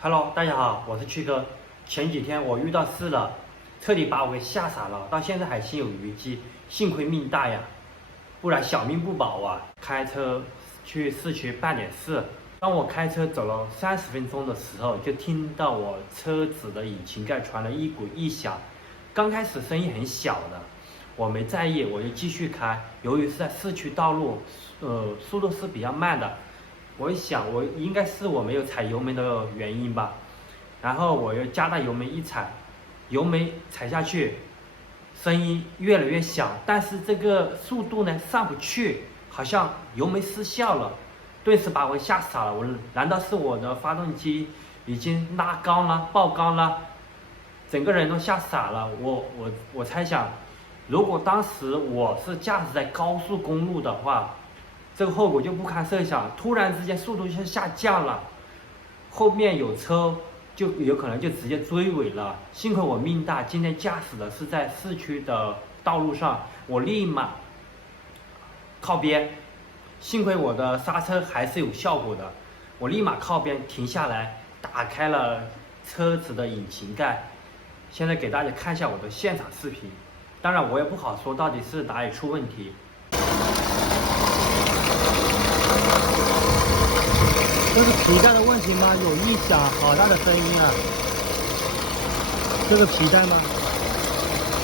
Hello，大家好，我是曲哥。前几天我遇到事了，彻底把我给吓傻了，到现在还心有余悸，幸亏命大呀，不然小命不保啊！开车去市区办点事，当我开车走了30分钟的时候，就听到我车子的引擎盖传来一股异响。刚开始声音很小的，我没在意，我就继续开。由于是在市区道路，速度是比较慢的。我一想，我应该是我没有踩油门的原因吧，然后我又加大油门一踩，油门踩下去，声音越来越小，但是这个速度呢上不去，好像油门失效了，顿时把我吓傻了。难道是我的发动机已经拉缸了、爆缸了？整个人都吓傻了。我猜想，如果当时我是驾驶在高速公路的话，这个后果就不堪设想，突然之间速度就下降了，后面有车就有可能就直接追尾了。幸亏我命大，今天驾驶的是在市区的道路上，我立马靠边，幸亏我的刹车还是有效果的，我立马靠边停下来，打开了车子的引擎盖。现在给大家看一下我的现场视频，当然我也不好说到底是哪里出问题。这是皮带的问题吗？有异响，好大的声音啊！这个皮带吗？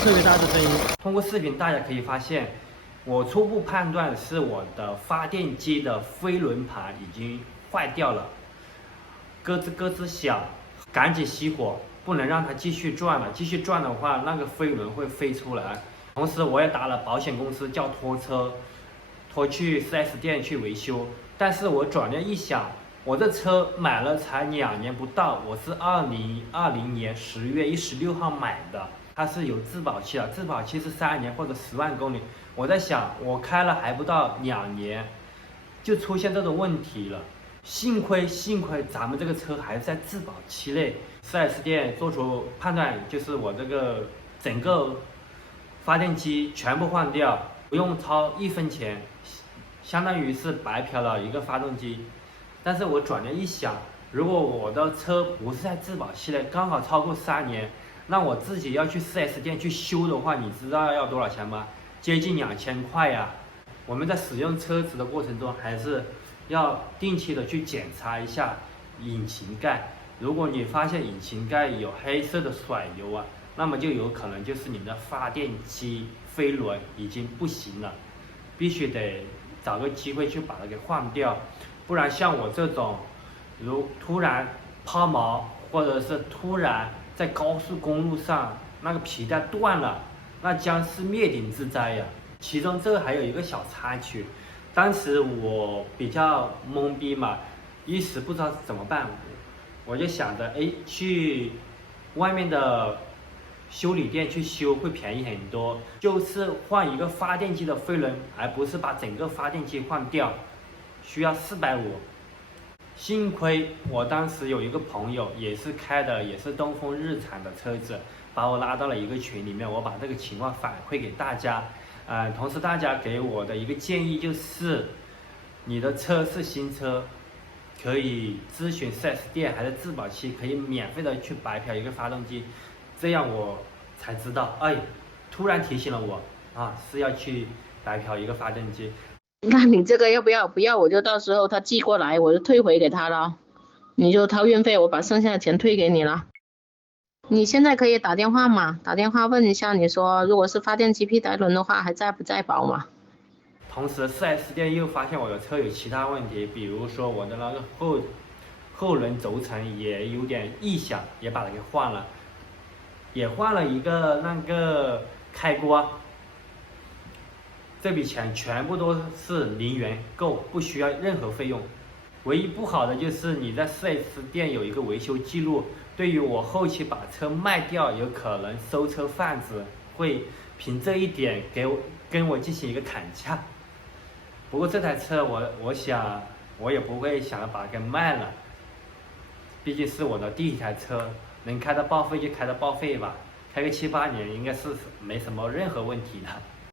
特别大的声音。通过视频大家可以发现，我初步判断是我的发电机的飞轮盘已经坏掉了，咯吱咯吱响，赶紧熄火，不能让它继续转了。继续转的话，那个飞轮会飞出来。同时我也打了保险公司，叫拖车拖去 4S 店去维修。但是我转念一想，我这车买了才2年不到，我是2020年10月16号买的，它是有质保期的，质保期是3年或者10万公里。我在想，我开了还不到2年，就出现这种问题了。幸亏咱们这个车还在质保期内，4S 店做出判断，就是我这个整个发电机全部换掉，不用掏1分钱，相当于是白嫖了一个发动机。但是我转念一想，如果我的车不是在质保期内，刚好超过3年，那我自己要去 4S 店去修的话，你知道要多少钱吗？接近2000块呀。我们在使用车子的过程中，还是要定期的去检查一下引擎盖。如果你发现引擎盖有黑色的甩油啊，那么就有可能就是你的发电机飞轮已经不行了，必须得找个机会去把它给换掉。不然像我这种，如突然抛锚，或者是突然在高速公路上那个皮带断了，那将是灭顶之灾呀。其中这还有一个小插曲，当时我比较懵逼嘛，一时不知道怎么办，我就想着，去外面的修理店去修会便宜很多，就是换一个发电机的飞轮，而不是把整个发电机换掉。需要450，幸亏我当时有一个朋友也是开的也是东风日产的车子，把我拉到了一个群里面，我把这个情况反馈给大家。同时大家给我的一个建议就是，你的车是新车，可以咨询 4S 店，还是质保期可以免费的去白嫖一个发动机，这样我才知道，突然提醒了我是要去白嫖一个发动机。那你这个要不要？不要我就到时候他寄过来，我就退回给他了，你就掏运费，我把剩下的钱退给你了。你现在可以打电话嘛，打电话问一下，你说如果是发电机皮带轮的话，还在不在保嘛？同时 4S 店又发现我的车有其他问题，比如说我的那个后轮轴承也有点异响，也把它给换了，也换了一个那个开关。这笔钱全部都是0元购，不需要任何费用。唯一不好的就是你在 4S 店有一个维修记录，对于我后期把车卖掉，有可能收车贩子会凭这一点跟我进行一个砍价。不过这台车我想我也不会想要把它给卖了，毕竟是我的第一台车，能开到报废就开到报废吧，开个7、8年应该是没什么任何问题的。